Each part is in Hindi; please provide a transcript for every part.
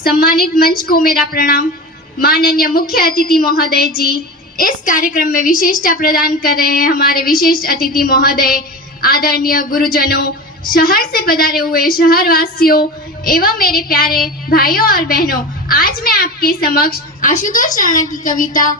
सम्मानित मंच को मेरा प्रणाम। माननीय मुख्य अतिथि महोदय जी, इस कार्यक्रम में विशेषता प्रदान कर रहे हैं हमारे विशिष्ट अतिथि महोदय, आदरणीय गुरुजनों, शहर से पधारे हुए शहरवासियों एवं मेरे प्यारे भाइयों और बहनों, आज मैं आपके समक्ष आशुतोष राणा की कविता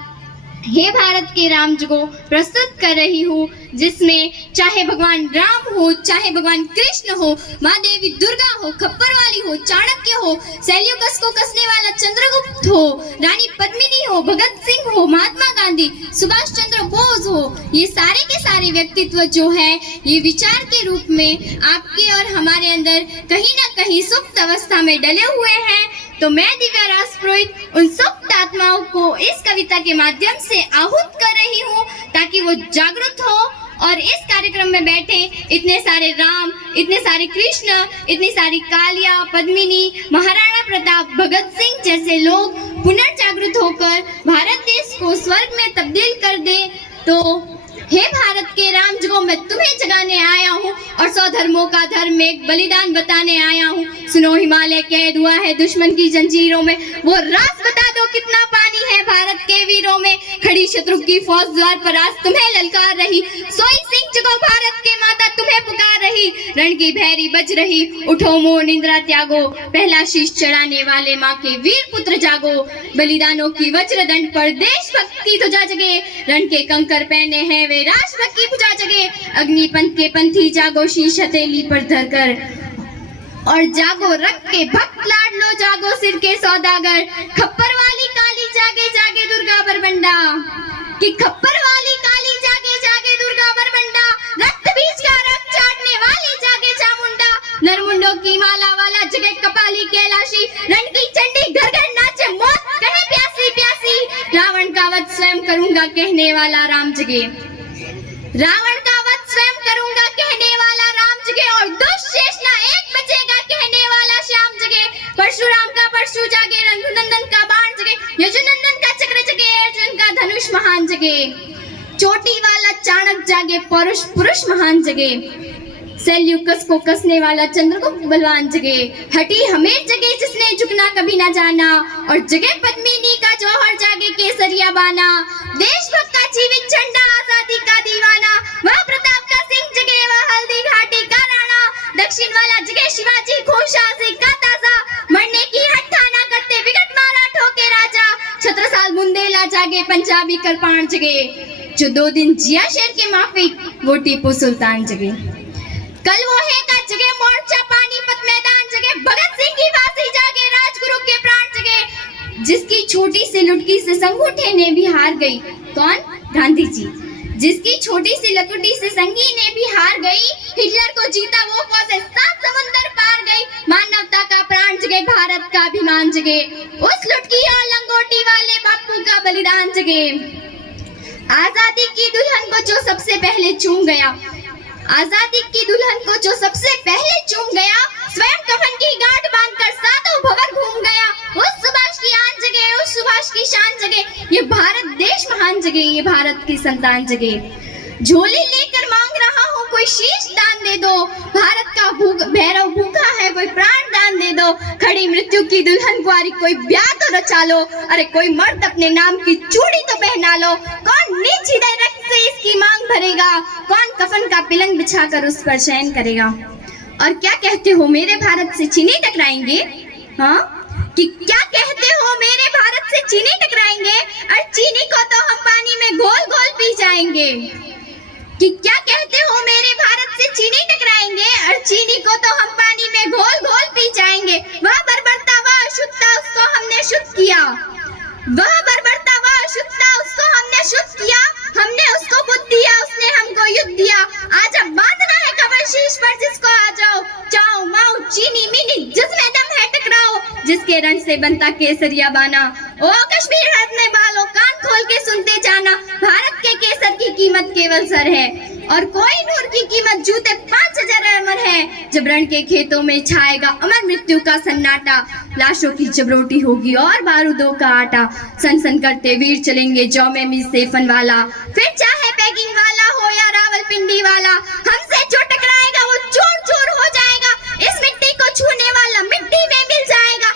हे भारत के राम जी को प्रस्तुत कर रही हूँ, जिसमें चाहे भगवान राम हो, चाहे भगवान कृष्ण हो, माँ देवी दुर्गा हो, खप्पर वाली हो, चाणक्य हो, सेल्यूकस को कसने वाला चंद्रगुप्त हो, रानी पद्मिनी हो, भगत सिंह हो, महात्मा गांधी, सुभाष चंद्र बोस हो, ये सारे के सारे व्यक्तित्व जो है ये विचार के रूप में आपके और हमारे अंदर कहीं ना कहीं सुप्त अवस्था में डले हुए हैं। तो मैं दिव्या राजपुरोहित उन सुप्त आत्माओं को इस कविता के माध्यम से आहूत कर रही हूँ ताकि वो जागृत हो और इस कार्यक्रम में बैठे इतने सारे राम, इतने सारे कृष्ण, इतनी सारी कालिया, पद्मिनी, महाराणा प्रताप, भगत सिंह जैसे लोग पुनर्जागृत होकर भारत देश को स्वर्ग में तब्दील कर दे। तो हे भारत के राम जी को मैं तुम्हें जगाने आया हूँ और 100 धर्मों का धर्म एक बलिदान बताने आया हूँ। सुनो हिमालय कैद हुआ है दुश्मन की जंजीरों में, वो राज बता दो कितना पानी है भारत के वीरों में। खड़ी शत्रु की फौज द्वार पर आज तुम्हें ललकार रही, सोई सिंह जगो भारत के माता तुम्हें पुकार रही। रण की भैरी बज रही, उठो मोह निंद्रा त्यागो, पहला शीश चढ़ाने वाले माँ के वीर पुत्र जागो। बलिदानों की वज्र दंड पर देशभक्त की ध्वजा जगे, रण के कंकर पहने हैं वे राष्ट्रभक्त की भुजा जगे। अग्निपंथ के पंथी जागो, शीश हथेली पर धरकर और जागो, रक्त के भक्त लाड लो जागो, सिर के सौदागर। खप्पर वाली काली जागे जागे दुर्गा बरबंडा, कि खप्पर वाली काली जागे जागे दुर्गा बरबंडा। रक्त बीज का रक्त चाटने वाली जागे चामुंडा, नरमुंडों की माला वाला जगे कपाली कैलाशी। रण की चंडी घर घर नाचे, मौत कहे प्यासी प्यासी। रावण का वध स्वयं करूंगा कहने वाला राम जगे, रावण का वध स्वयं करूंगा कहने वाला राम जगे। और दुष्शेष ना एक बचेगा कहने वाला श्याम जगे। परशुराम का परशु जागे, रघुनंदन का बाण जगे, यजुनंदन का चक्र जगे, अर्जुन का धनुष महान जगे। चोटी वाला चाणक्य जागे, पुरुष पुरुष महान जगे। सेल्यूकस को कसने वाला चंद्रगुप्त बलवान जगे। हटी हमें जगे जिसने झुकना कभी ना जाना, और जगे पद्मिनी का जौहर जागे केसरिया बाना। देशभक्त का जीवित झंडा, आजादी का दीवाना, वह प्रताप का सिंह जगे, वह हल्दी घाटी का राणा। दक्षिण वाला जगे शिवाजी, घोषासी का ताजा, मरने की हट्ठा ना करते विकट मारा ठोके राजा। छत्रसाल बुंदेला जागे, पंजाबी करपाण जगे, जो 2 दिन जिया शेर के माफिक वो टीपू सुल्तान जगे। कल वो है का जगे मोर्चा पानीपत मैदान जगे, भगत सिंह की फांसी जागे, राजगुरु के प्राण जगे। जिसकी छोटी सी लुटकी से संगूठे ने भी हार गई, कौन? गांधी जी। जिसकी छोटी सी लकुटी से संगी ने भी हार गई, हिटलर को जीता वो फौज 7 समुंदर पार गई। मानवता का प्राण जगे, भारत का अभिमान जगे, उस लुटकी और लंगोटी वाले बापू का बलिदान जगे। आजादी की दुल्हन को जो सबसे पहले चूम गया, आजादी की दुल्हन को जो सबसे पहले चूम गया, स्वयं कफन की गांठ बांधकर सातों भवर घूम गया। उस सुभाष की आन जगे, उस सुभाष की शान जगे, ये भारत देश महान जगे, ये भारत की संतान जगे। झोली लेकर मांग रहा हूँ कोई शीश दान दे दो, भारत का भैरव भूखा है कोई प्राण दान दे दो। खड़ी मृत्यु की दुल्हन कुंवारी कोई ब्याह तो रचा लो, अरे कोई मर्द अपने नाम की चूड़ी तो पहना लो। कौन नीच हृदय रक्त से इसकी मांग भरेगा, कौन कफन का पिलंग बिछाकर उस पर शयन करेगा। और क्या कहते हो मेरे भारत से चीनी टकराएंगे? हाँ, कि क्या कहते हो मेरे भारत से चीनी टकराएंगे, और चीनी को तो हम पानी में घोल घोल पी जाएंगे। कि क्या कहते हो मेरे भारत से चीनी टकराएंगे, और चीनी को तो हम पानी में घोल घोल पी जाएंगे। वह बर्बरता वह अशुद्धता उसको हमने शुद्ध किया, वह बर्बरता वह अशुद्धता उसको हमने शुद्ध किया। हमने उसको बुद्ध दिया, उसने हमको युद्ध दिया। आज अब बांधना है कबर शीश पर जिसको आ जाओ, चाओ माओ चीनी मीनी जिसमें दम है टकराओ। जिसके रण से बनता केसरिया बाना, ओ कश्मीर हड़पने वालों कान खोल के सुनते जाना। भारत के केसर की कीमत केवल सर है, और कोई नूर की कीमत जूते 5000 अमर है। जब रण के खेतों में छाएगा अमर मृत्यु का सन्नाटा, लाशों की जब रोटी होगी और बारूदों का आटा। सन सन करते वीर चलेंगे जौ में मी सेफन वाला, फिर चाहे पैकिंग वाला हो या रावलपिंडी वाला। हमसे जो टकराएगा वो चूर चूर हो जाएगा, इस मिट्टी को छूने वाला मिट्टी में मिल जाएगा।